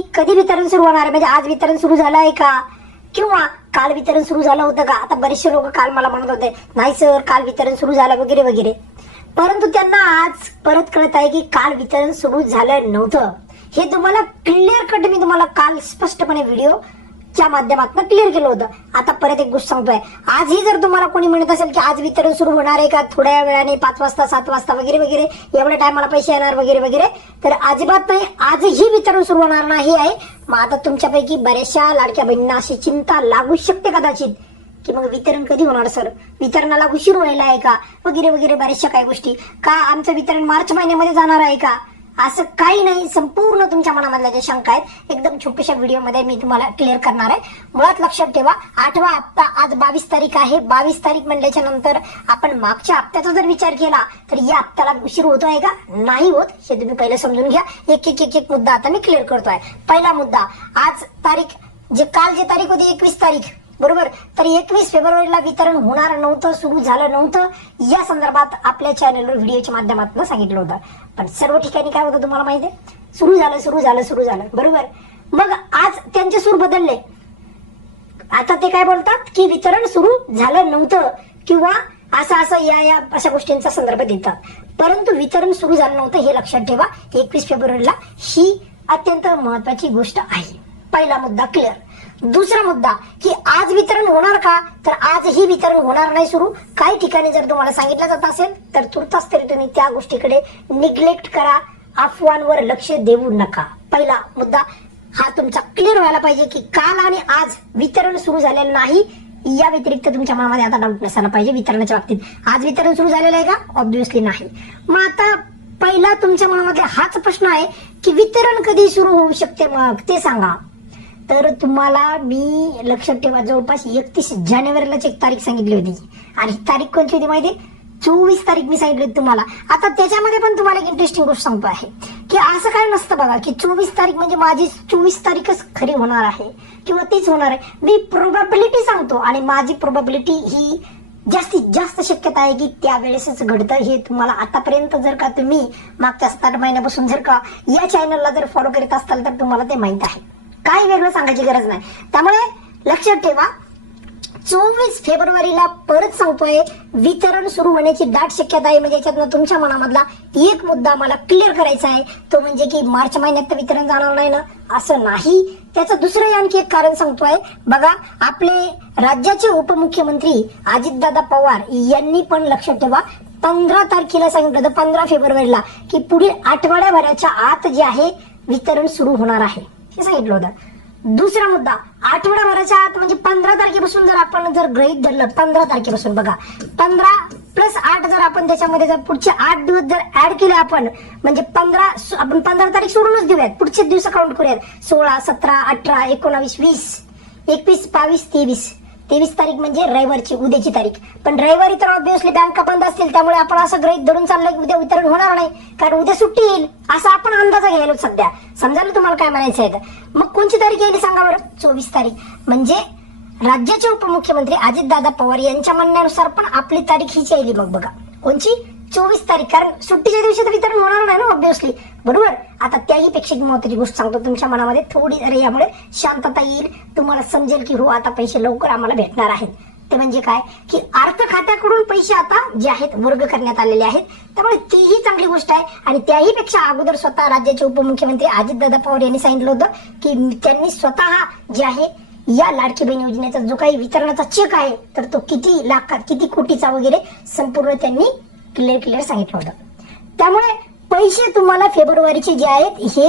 की कधी वितरण सुरू होणार आहे? म्हणजे आज वितरण सुरू झालं आहे का? किंवा काल वितरण सुरू झालं होतं का? आता बरेचसे लोक काल मला म्हणत होते नाही सर काल वितरण सुरू झालं वगैरे वगैरे. परंतु त्यांना आज परत कळत आहे की काल वितरण सुरू झालं नव्हतं. हे तुम्हाला क्लिअर कट मी तुम्हाला काल स्पष्टपणे व्हिडिओ च्या माध्यमातून क्लिअर केलं होतं. आता परत एक गोष्ट सांगतोय. आजही जर तुम्हाला कोणी म्हणत असेल की आज वितरण सुरू होणार आहे का थोड्या वेळाने पाच वाजता सात वाजता वगैरे वगैरे एवढ्या टायमाला पैसे येणार वगैरे वगैरे तर अजिबात नाही आजही वितरण सुरू होणार नाही आहे. मग आता तुमच्यापैकी बऱ्याचशा लाडक्या बहिणींना अशी चिंता लागू शकते कदाचित की मग वितरण कधी होणार सर? वितरणाला उशीर व्हायला आहे का? वगैरे वगैरे बऱ्याचशा काही गोष्टी. का आमचं वितरण मार्च महिन्यामध्ये जाणार आहे का? असं काही नाही संपूर्ण तुमच्या मनामधल्या ज्या शंका आहेत एकदम छोट्याशा व्हिडिओमध्ये मी तुम्हाला क्लिअर करणार आहे. मुळात लक्षात ठेवा आठवा हप्ता आज बावीस तारीख आहे. बावीस तारीख म्हणल्याच्या नंतर आपण मागच्या हप्त्याचा जर विचार केला तर या हप्त्याला उशीर होतो आहे का? नाही होत. हे तुम्ही पहिलं समजून घ्या. एक एक एक एक मुद्दा आता मी क्लिअर करतोय. पहिला मुद्दा आज तारीख जे काल जे तारीख होती एकवीस तारीख बरोबर? तर एकवीस फेब्रुवारीला वितरण होणार नव्हतं सुरू झालं नव्हतं. या संदर्भात आपल्या चॅनलवर व्हिडिओच्या माध्यमातून सांगितलं होतं. पण सर्व ठिकाणी काय होतं तुम्हाला माहिती आहे? सुरू झालं सुरू झालं सुरू झालं. बरोबर? मग आज त्यांचे सूर बदलले. आता ते काय बोलतात की वितरण सुरू झालं नव्हतं किंवा असं असं या या अशा गोष्टींचा संदर्भ देतात. परंतु वितरण सुरू झालं नव्हतं हे लक्षात ठेवा. एकवीस फेब्रुवारीला ही अत्यंत महत्वाची गोष्ट आहे. पहिला मुद्दा क्लिअर दुसरा मुद्दा की आज वितरण होणार का? तर आजही वितरण होणार नाही सुरू. काही ठिकाणी जर तुम्हाला सांगितलं जात असेल तर तुर्तास तरी तुम्ही त्या गोष्टीकडे निग्लेक्ट करा. अफवांवर लक्ष देऊ नका. पहिला मुद्दा हा तुमचा क्लिअर व्हायला पाहिजे की काल आणि आज वितरण सुरू झालेलं नाही. या व्यतिरिक्त तुमच्या मनामध्ये आता डाऊट नसायला पाहिजे वितरणाच्या बाबतीत. आज वितरण सुरू झालेलं आहे का? ऑब्व्हियसली नाही. मग आता पहिला तुमच्या मनामध्ये हाच प्रश्न आहे की वितरण कधी सुरू होऊ शकते मग? ते सांगा. तर तुम्हाला मी लक्षात ठेवा जवळपास एकतीस जानेवारीलाच एक तारीख सांगितली होती. आणि ही तारीख कोणती होती माहिती चोवीस तारीख मी सांगितली होती तुम्हाला. आता त्याच्यामध्ये पण तुम्हाला एक इंटरेस्टिंग गोष्ट सांगतो आहे की असं काय नसतं बघा की चोवीस तारीख म्हणजे माझी चोवीस तारीखच खरी होणार आहे किंवा तीच होणार आहे. मी प्रोबॅबिलिटी सांगतो आणि माझी प्रोबॅबिलिटी ही जास्तीत जास्त शक्यता आहे की त्यावेळेसच घडतं. हे तुम्हाला आतापर्यंत जर का तुम्ही मागच्या सात आठ महिन्यापासून जर का या चॅनलला जर फॉलो करीत असाल तर तुम्हाला ते माहीत आहे. काही वेगळं सांगायची गरज नाही. त्यामुळे लक्षात ठेवा चोवीस फेब्रुवारीला परत सांगतोय वितरण सुरू होण्याची दाट शक्यता आहे. म्हणजे याच्यातनं तुमच्या मनामधला एक मुद्दा मला क्लिअर करायचा आहे. तो म्हणजे की मार्च महिन्यात तर वितरण जाणार नाही ना? असं नाही. त्याचं दुसरं आणखी एक कारण सांगतोय. बघा आपले राज्याचे उपमुख्यमंत्री अजितदादा पवार यांनी पण लक्षात ठेवा पंधरा तारखेला सांगितलं होतं पंधरा फेब्रुवारीला की पुढील आठवड्याभराच्या आत जे आहे वितरण सुरू होणार आहे. हे सांगितलं होतं दुसरा मुद्दा आठवड्याभराच्या आत म्हणजे पंधरा तारखेपासून जर आपण जर ग्रहित धरलं पंधरा तारखेपासून बघा. पंधरा प्लस आठ जर आपण त्याच्यामध्ये जर पुढचे आठ दिवस जर ऍड केले आपण म्हणजे पंधरा आपण पंधरा तारीख सोडूनच देऊयात. पुढचे दिवस काउंट करूयात. सोळा सतरा अठरा एकोणावीस वीस एकवीस बावीस तेवीस. तेवीस तारीख म्हणजे रविवारची उद्याची तारीख. पण रविवारी तर ऑब्विसली बँका बंद असतील त्यामुळे आपण असं ग्रहित धरून चाललंय की उद्या वितरण होणार नाही. कारण उद्या सुट्टी येईल असा आपण अंदाज घ्यायलो सध्या. समजायला तुम्हाला काय म्हणायचं आहे तर. मग कोणची तारीख येईल सांगा बरं? चोवीस तारीख. म्हणजे राज्याचे उपमुख्यमंत्री अजितदादा पवार यांच्या म्हणण्यानुसार पण आपली तारीख हीच येईल मग बघा. कोणची? चोवीस तारीख कारण सुट्टीच्या दिवशी तर वितरण होणार नाही ना ऑब्विसली बरोबर? आता त्याही पेक्षा महत्वाची गोष्ट सांगतो तुमच्या मनामध्ये. थोडी अरे यामुळे शांतता येईल. तुम्हाला समजेल की हो आता पैसे लवकर आम्हाला भेटणार आहेत. ते म्हणजे काय? की अर्थ खात्याकडून पैसे आता जे आहेत वर्ग करण्यात आलेले आहेत. त्यामुळे तीही चांगली गोष्ट आहे. आणि त्याही पेक्षा अगोदर स्वतः राज्याचे उपमुख्यमंत्री अजितदादा पवार यांनी सांगितलं होतं की त्यांनी स्वतः जे आहे या लाडकी बहीण योजनेचा जो काही वितरणाचा चेक आहे तर तो किती लाखात किती कोटीचा वगैरे संपूर्ण त्यांनी क्लिअर क्लिअर सांगितलं होतं त्यामुळे पैसे तुम्हाला फेब्रुवारीचे जे आहेत हे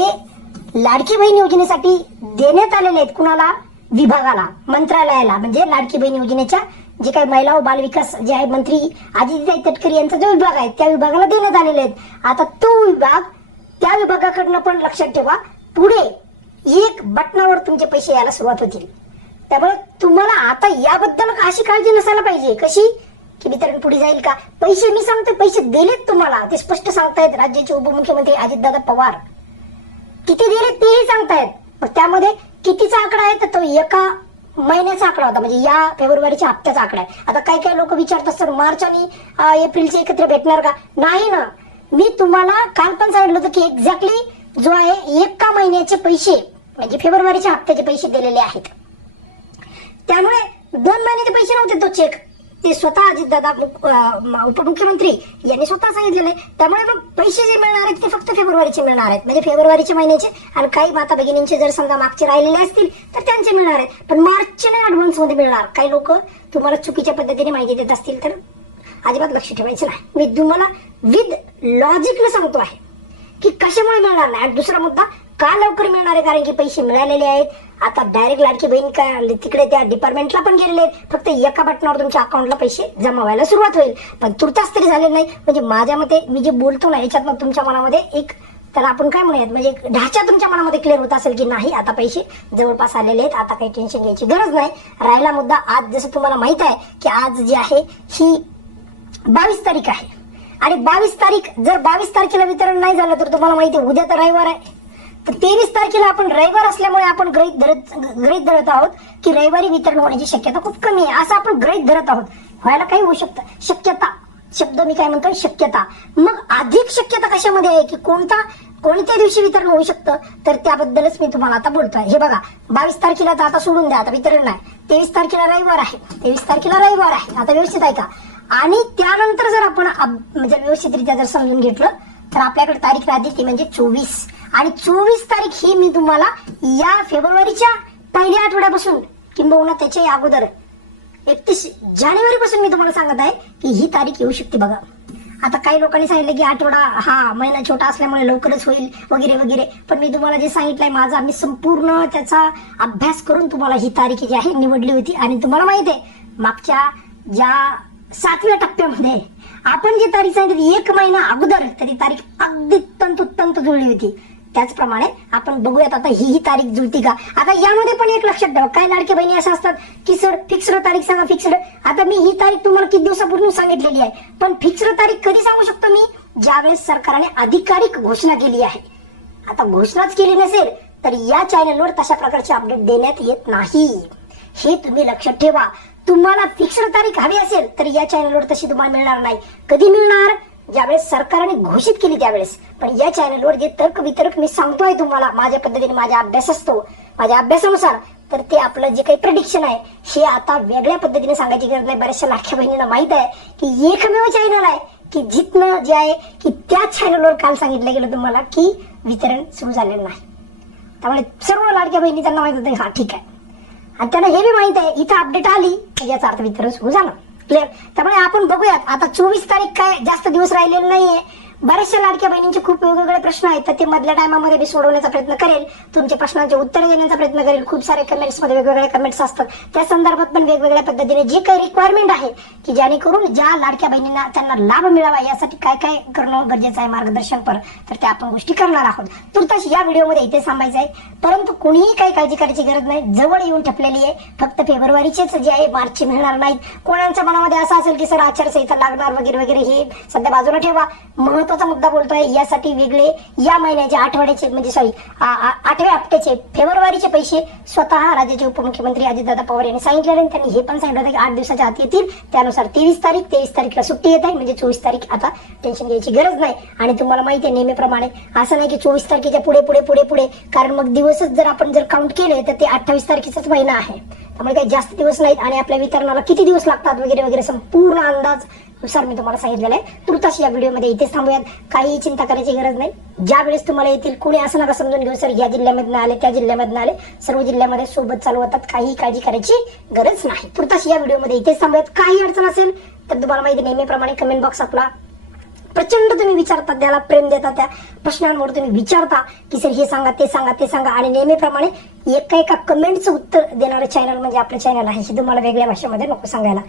लाडकी बहीण योजनेसाठी देण्यात आलेले आहेत कुणाला? विभागाला मंत्रालयाला. म्हणजे लाडकी बहीण योजनेच्या जे काही महिला व बालविकास जे आहे मंत्री आदित्यताई तटकरे यांचा जो विभाग आहे त्या विभागाला देण्यात आलेले आहेत. आता तो विभाग त्या विभागाकडनं पण लक्षात ठेवा पुढे एक बटनावर तुमचे पैसे यायला सुरुवात होतील. त्यामुळे तुम्हाला आता याबद्दल अशी काळजी नसायला पाहिजे. कशी? की वितरण पुढे जाईल का? पैसे मी सांगतोय पैसे दिलेत तुम्हाला. ते स्पष्ट सांगतायत राज्याचे उपमुख्यमंत्री अजितदादा पवार. किती दिले तेही सांगतायत. मग त्यामध्ये कितीचा आकडा आहे? तर तो एका महिन्याचा आकडा होता. म्हणजे या फेब्रुवारीच्या हप्त्याचा आकडा आहे. आता काही काही लोक विचारतात सर मार्च आणि एप्रिलचे एकत्र भेटणार का? नाही ना. मी तुम्हाला काल पण सांगितलं होतं की एक्झॅक्टली जो आहे एका महिन्याचे पैसे म्हणजे फेब्रुवारीच्या हप्त्याचे पैसे दिलेले आहेत. त्यामुळे दोन महिन्याचे पैसे नव्हते तो चेक ते स्वतः अजितदादा उपमुख्यमंत्री यांनी स्वतः सांगितलेले त्यामुळे मग पैसे जे मिळणार आहेत ते फक्त फेब्रुवारीचे मिळणार आहेत. म्हणजे फेब्रुवारीच्या महिन्याचे आणि काही माता भगिनींचे जर समजा मागचे राहिलेले असतील तर त्यांचे मिळणार आहेत. पण मार्चचे नाही ऍडव्हान्समध्ये मिळणार. काही लोक तुम्हाला चुकीच्या पद्धतीने माहिती देत असतील तर अजिबात लक्ष ठेवायचं नाही. मी तुम्हाला विथ लॉजिकला सांगतो आहे की कशामुळे मिळणार नाही. आणि दुसरा मुद्दा का लवकर मिळणार आहे? कारण की पैसे मिळालेले आहेत. आता डायरेक्ट लाडकी बहीण काय तिकडे त्या डिपार्टमेंटला पण गेलेले आहेत. फक्त एका बटनावर तुमच्या अकाउंटला पैसे जमा व्हायला सुरुवात होईल. पण तुर्तास तरी झालेलं नाही. म्हणजे माझ्या मते मी जे बोलतो ना याच्यात मग तुमच्या मनामध्ये एक त्याला आपण काय म्हणूयात? म्हणजे ढाचा तुमच्या मनामध्ये क्लिअर होत असेल की नाही आता पैसे जवळपास आलेले आहेत. आता काही टेन्शन घ्यायची गरज नाही. राहिला मुद्दा आज जसं तुम्हाला माहीत आहे की आज जी आहे ही बावीस तारीख आहे. आणि बावीस तारीख जर बावीस तारखेला वितरण नाही झालं तर तुम्हाला माहिती आहे उद्या तर रविवार आहे. तेवीस तारखेला आपण रविवार असल्यामुळे आपण गृहित धरत गृहित धरत आहोत की रविवारी वितरण होण्याची शक्यता खूप कमी आहे. असं आपण गृहित धरत आहोत. व्हायला काही होऊ शकतं. शक्यता. शब्द मी काय म्हणतोय शक्यता. मग अधिक शक्यता कशामध्ये आहे की कोणता कोणत्या दिवशी वितरण होऊ शकतं? तर त्याबद्दलच मी तुम्हाला आता बोलतोय. हे बघा बावीस तारखेला तर आता सोडून द्या. आता वितरण नाही. तेवीस तारखेला रविवार आहे. तेवीस तारखेला रविवार आहे. आता व्यवस्थित आहे का आणि त्यानंतर जर आपण म्हणजे व्यवस्थितरित्या जर समजून घेतलं तर आपल्याकडे तारीख राहते ती म्हणजे चोवीस. आणि चोवीस तारीख ही मी तुम्हाला या फेब्रुवारीच्या पहिल्या आठवड्यापासून किंबहुना त्याच्या अगोदर एकतीस जानेवारी पासून मी तुम्हाला सांगत आहे की ही तारीख येऊ शकते बघा. आता काही लोकांनी सांगितलं की आठवडा हा महिना छोटा असल्यामुळे लवकरच होईल वगैरे वगैरे. पण मी तुम्हाला जे सांगितलंय माझा मी संपूर्ण त्याचा अभ्यास करून तुम्हाला ही तारीख जी आहे निवडली होती. आणि तुम्हाला माहीत आहे मागच्या ज्या सातव्या टप्प्यामध्ये आपण जी तारीख सांगितली एक महिना अगोदर तर ती तारीख अगदी तंतोतंत जुळली होती. त्याचप्रमाणे आपण बघूयात आता ही ही तारीख जुळती का? आता यामध्ये पण एक लक्षात ठेवा. काय लाडके बहिणी असं असतात की सर फिक्स्ड तारीख सांगा फिक्स्ड आता मी ही तारीख तुम्हाला किती दिवसापूर्वी सांगितलेली आहे. पण फिक्स्ड तारीख कधी सांगू शकतो मी? ज्यावेळेस सरकारने अधिकारिक घोषणा केली आहे. आता घोषणाच केली नसेल तर या चॅनलवर तशा प्रकारचे अपडेट देण्यात येत नाही. हे तुम्ही लक्षात ठेवा. तुम्हाला फिक्स्ड तारीख हवी असेल तर या चॅनलवर तशी तुम्हाला मिळणार नाही. कधी मिळणार? ज्यावेळेस सरकारने घोषित केली त्यावेळेस. पण या चॅनलवर जे तर्क वितर्क मी सांगतोय तुम्हाला माझ्या पद्धतीने माझ्या अभ्यास असतो माझ्या अभ्यासानुसार तर ते आपलं जे काही प्रडिक्शन आहे हे आता वेगळ्या पद्धतीने सांगायची गरज नाही. बऱ्याचशा लाडक्या बहिणींना माहीत आहे की एकमेव चॅनल आहे की जिथनं जे आहे की त्या चॅनलवर काल सांगितलं गेलं तुम्हाला की वितरण सुरू झालेलं नाही. त्यामुळे सर्व लाडक्या बहिणी त्यांना माहीत होतं हा ठीक आहे. आणि त्यांना हे बी माहीत आहे इथं अपडेट आली याचा अर्थ वितरण सुरू झालं. क्लिअर त्यामुळे आपण बघूयात. आता चोवीस तारीख काय? जास्त दिवस राहिलेले नाहीये. बऱ्याचशा लाडक्या बहिणींचे खूप वेगवेगळे प्रश्न आहेत तर ते मधल्या टायमामध्ये मी सोडवण्याचा प्रयत्न करेल. तुमच्या प्रश्नांचे उत्तर देण्याचा प्रयत्न करेल खूप सारे कमेंट्समध्ये वेगवेगळे कमेंट्स असतात. त्या संदर्भात पण वेगवेगळ्या पद्धतीने जी काही रिक्वायरमेंट आहे की जेणेकरून ज्या लाडक्या बहिणींना त्यांना लाभ मिळावा यासाठी काय काय करणं गरजेचं आहे मार्गदर्शन पर तर त्या आपण गोष्टी करणार आहोत. तुर्तास या व्हिडिओमध्ये इथे थांबायचं आहे. परंतु कोणीही काही काळजी करायची गरज नाही. जवळ येऊन ठेपलेली आहे. फक्त फेब्रुवारीचेच जे आहे मार्चचे मिळणार नाहीत. कोणाच्या मनामध्ये असं असेल की सर आचारसंहिता लागणार वगैरे वगैरे हे सध्या बाजूला ठेवा. महत्त्वाचा मुद्दा बोलतोय यासाठी वेगळे या महिन्याचे आठवड्याचे म्हणजे सॉरी आठव्या हप्त्याचे फेब्रुवारीचे पैसे स्वतः राज्याचे उपमुख्यमंत्री अजितदादा पवार यांनी सांगितले आणि त्यांनी हे पण सांगितलं होतं की आठ दिवसाच्या आत येतील. त्यानुसार तेवीस तारीख तेवीस तारीखला सुट्टी येत आहे म्हणजे चोवीस तारीख आता टेन्शन घ्यायची गरज नाही. आणि तुम्हाला माहिती आहे नेहमीप्रमाणे असं नाही की चोवीस तारखेच्या पुढे पुढे पुढे पुढे कारण मग दिवसच जर आपण जर काउंट केले तर ते अठ्ठावीस तारखेचाच महिना आहे. त्यामुळे काही जास्त दिवस नाहीत आणि आपल्या वितरणाला किती दिवस लागतात वगैरे वगैरे संपूर्ण अंदाजनुसार मी तुम्हाला सांगितलेलं आहे. तुर्तास या व्हिडिओमध्ये इथेच थांबूयात. काही चिंता करायची गरज नाही. ज्या वेळेस तुम्हाला येतील कुणी असं नका समजून घेऊ सर या जिल्ह्यामधनं आले त्या जिल्ह्यामधनं आले. सर्व जिल्ह्यामध्ये सोबत चालू होतात. काही काळजी करायची गरज नाही. तुर्तास या व्हिडिओमध्ये इथेच थांबूयात. काही अडचण असेल तर तुम्हाला माहिती नेहमीप्रमाणे कमेंट बॉक्स आपला प्रचंड तुम्ही विचारता त्याला प्रेम देता त्या प्रश्नांवर तुम्ही विचारता की सर हे सांगा ते सांगा ते सांगा. आणि नेहमीप्रमाणे एका एका कमेंटचं उत्तर देणारं चॅनल म्हणजे आपलं चॅनल आहे हे तुम्हाला वेगळ्या भाषेमध्ये नको सांगायला.